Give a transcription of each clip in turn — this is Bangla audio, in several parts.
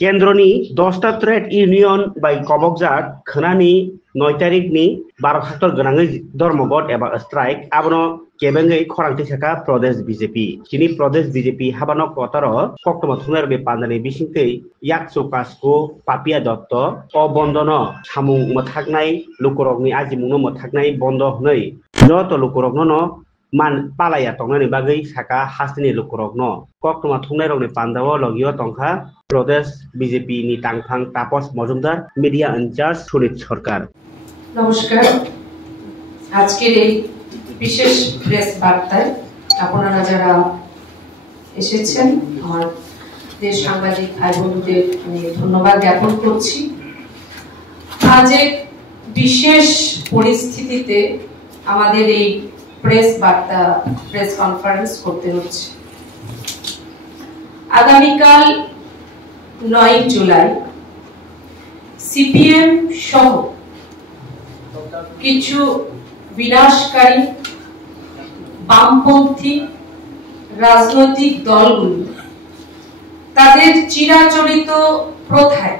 केन्द्रनि 10टा ट्रेड इउनियन बाय कबकजात खोनानि 9 तारिखनि 12 हेक्टर गोनाङै धर्मघट एबा स्ट्राइक आबनो केबेङै खरांथि सेका प्रदेश बीजेपी किनि प्रदेश बीजेपी हाबानो कतर कक्टमा थुंनार बे पान्दानि बिसिंथै याकसु कासको पापिया दत्त अ बन्दनो सामुं मोथागनाय लुकरकनि आजिमुंनो मोथागनाय बन्द हनै जत लुकरकनो मान पालाया तंनानि बागै साका हासनि लुकरकनो कक्टमा थुंनाय रंनि पान्दाव लगियो तंखा प्रदेश बीजेपी नि टांगफां तापस मजुमदार मीडिया इंचार्ज सुनीत सरकार। नमस्कार। আজকের এই বিশেষ প্রেস বার্তায় আপনারা যারা এসেছেন আমার দেশ সাংবাদিক ভাই বোনদের আমি ধন্যবাদ জ্ঞাপন করছি। আজ এক বিশেষ পরিস্থিতিতে আমাদের এই প্রেস বার্তা প্রেস কনফারেন্স করতে হচ্ছে। আগামীকাল 9 জুলাই সিপিএম সহ কিছু বিনাশকারী বামপন্থী রাজনৈতিক দলগুলি তাদের চিরাচরিত প্রথায়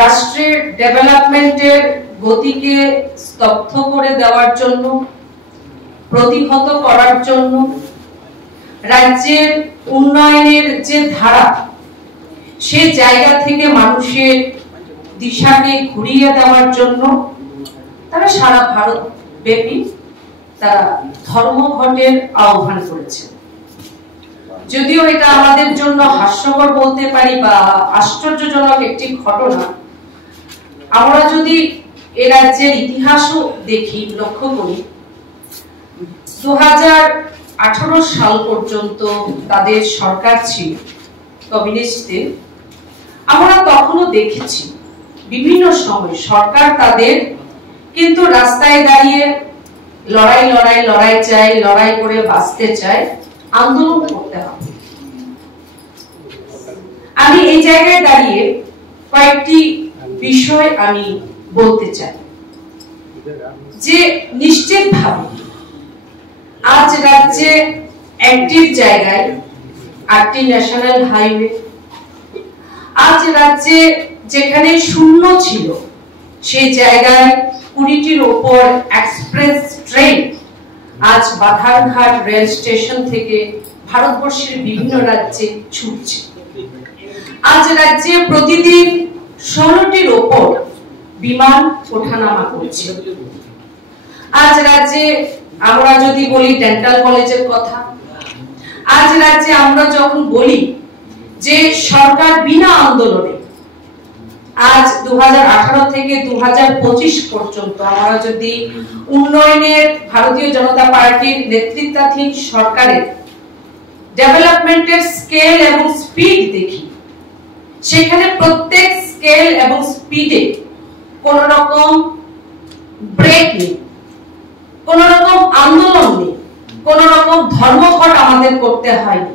রাষ্ট্রের ডেভেলপমেন্টের গতিকে স্তব্ধ করে দেওয়ার জন্য, প্রতিহত করার জন্য, রাজ্যের উন্নয়নের যে ধারা সে জায়গা থেকে মানুষের দিশাকে ঘুরিয়ে দেওয়ার জন্য তারা সারা ভারত ব্যাপী তারা ধর্মঘটের আহ্বান করেছে। যদিও এটা আমাদের জন্য হাস্যকর বলতে পারি বা আশ্চর্যজনক একটি ঘটনা, আমরা যদি এ রাজ্যের ইতিহাসও দেখি, লক্ষ্য করি 2018 সাল পর্যন্ত তাদের সরকার ছিল কমিউনিস্টদের। আমরা তখনও দেখেছি বিভিন্ন সময় সরকার তাদের কিন্তু রাস্তায় দাঁড়িয়ে লড়াই চায়, লড়াই করে বাঁচতে চায়, আন্দোলন করতে হবে। আমি এই জায়গায় দাঁড়িয়ে কয়েকটি বিষয় আমি বলতে চাই যে নিশ্চিতভাবে আজ রাজ্যে অ্যাক্টিভ জায়গায় 8টি ন্যাশনাল হাইওয়ে, আজ রাজ্যে যেখানে শূন্য ছিল সেই জায়গায় 20টির উপর এক্সপ্রেস ট্রেন আজ বাধারঘাট রেল স্টেশন থেকে ভারতবর্ষের বিভিন্ন রাজ্যে ছুটছে। আজ রাজ্যে প্রতিদিন 16টির উপর বিমান ওঠানামা করছে। আজ রাজ্যে আমরা যদি বলি ডেন্টাল কলেজের কথা, আজ রাজ্যে আমরা যখন বলি যে সরকার বিনা আন্দোলনে আজ 2018 থেকে 2025 পর্যন্ত আমরা যদি উন্নয়নের ভারতীয় জনতা পার্টির নেতৃত্বাধীন সরকারের ডেভেলপমেন্টের স্কেল এবং স্পিড দেখি, সেখানে প্রত্যেক স্কেল এবং স্পিডে কোন রকম ব্রেক নেই, কোন রকম আন্দোলন নেই, কোন রকম ধর্মঘট আমাদের করতে হয়নি।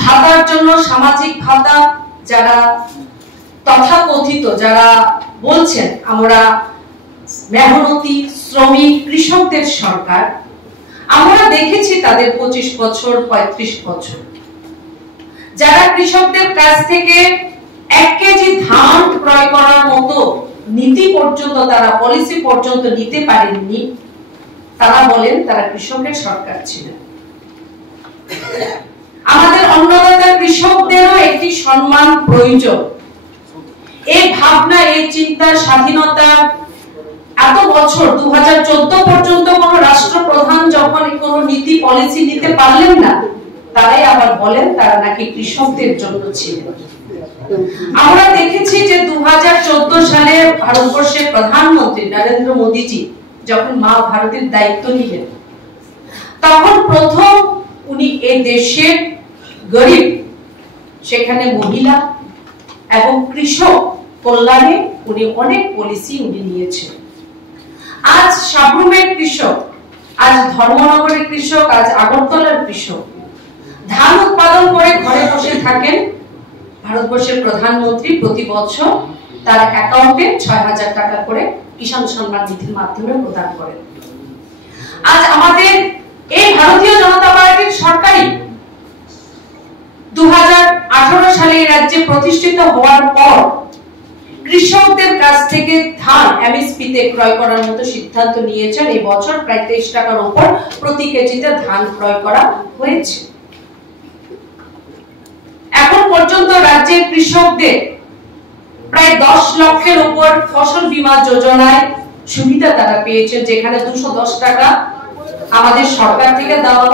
ভাতার জন্য সামাজিক ভাতা যারা তথাকথিত যারা বলছেন আমরা মেহনতি শ্রমিক কৃষকদের সরকার, আমরা দেখেছি তাদের 25 বছর 35 বছর যারা কৃষকদের কাছ থেকে 1 কেজি ধান ক্রয় করার মতো নীতি পর্যন্ত তারা পলিসি পর্যন্ত নিতে পারেননি, তারা বলেন তারা কৃষকের সরকার ছিলেন। আমাদের অন্নদাতা কৃষকদেরও একটি সম্মান প্রয়োজন। এই ভাবনা, এই চিন্তা, স্বাধীনতা এত বছর 2014 পর্যন্ত কোন রাষ্ট্রপ্রধান যখন কোন নীতি পলিসি নিতে পারলেন না, তারাই আবার বলেন তারা নাকি কৃষকদের জন্য ছিলেন। আমরা দেখেছি যে 2014 সালে ভারতবর্ষের প্রধানমন্ত্রী নরেন্দ্র মোদীজি যখন মা ভারতের দায়িত্ব নিলেন, তখন প্রথম উনি এই দেশের গরিব, সেখানে মহিলা এবং কৃষক কল্যাণে উনি অনেক পলিসি উনি নিয়েছেন। আজ সাবরুমের কৃষক, আজ ধর্মনগরের কৃষক, আজ আগরতলার কৃষক ধান উৎপাদন করে ঘরে বসে থাকেন। ভারতবর্ষের প্রধানমন্ত্রী প্রতি বছর তার অ্যাকাউন্টে 6000 টাকা করে কিষাণ সম্মান নিধির মাধ্যমে প্রদান করেন। আজ আমাদের এই ভারতীয় জনতা পার্টির সরকারই 2018 সালে এই রাজ্যে প্রতিষ্ঠিত হওয়ার পর কৃষকদের কাছ থেকে ধান এমএসপি তে ক্রয় করার মতো সিদ্ধান্ত নিয়েছেন। এই বছর প্রায় 23 টাকার উপর প্রতি কেজিতে ধান ক্রয় করা হয়েছে। এখন পর্যন্ত রাজ্যের কৃষকদের প্রায় 10 লক্ষের উপর ফসল বীমা যোজনায় সুবিধা তারা পেয়েছে, যেখানে 210 টাকা আমাদের সরকার থেকে দেওয়া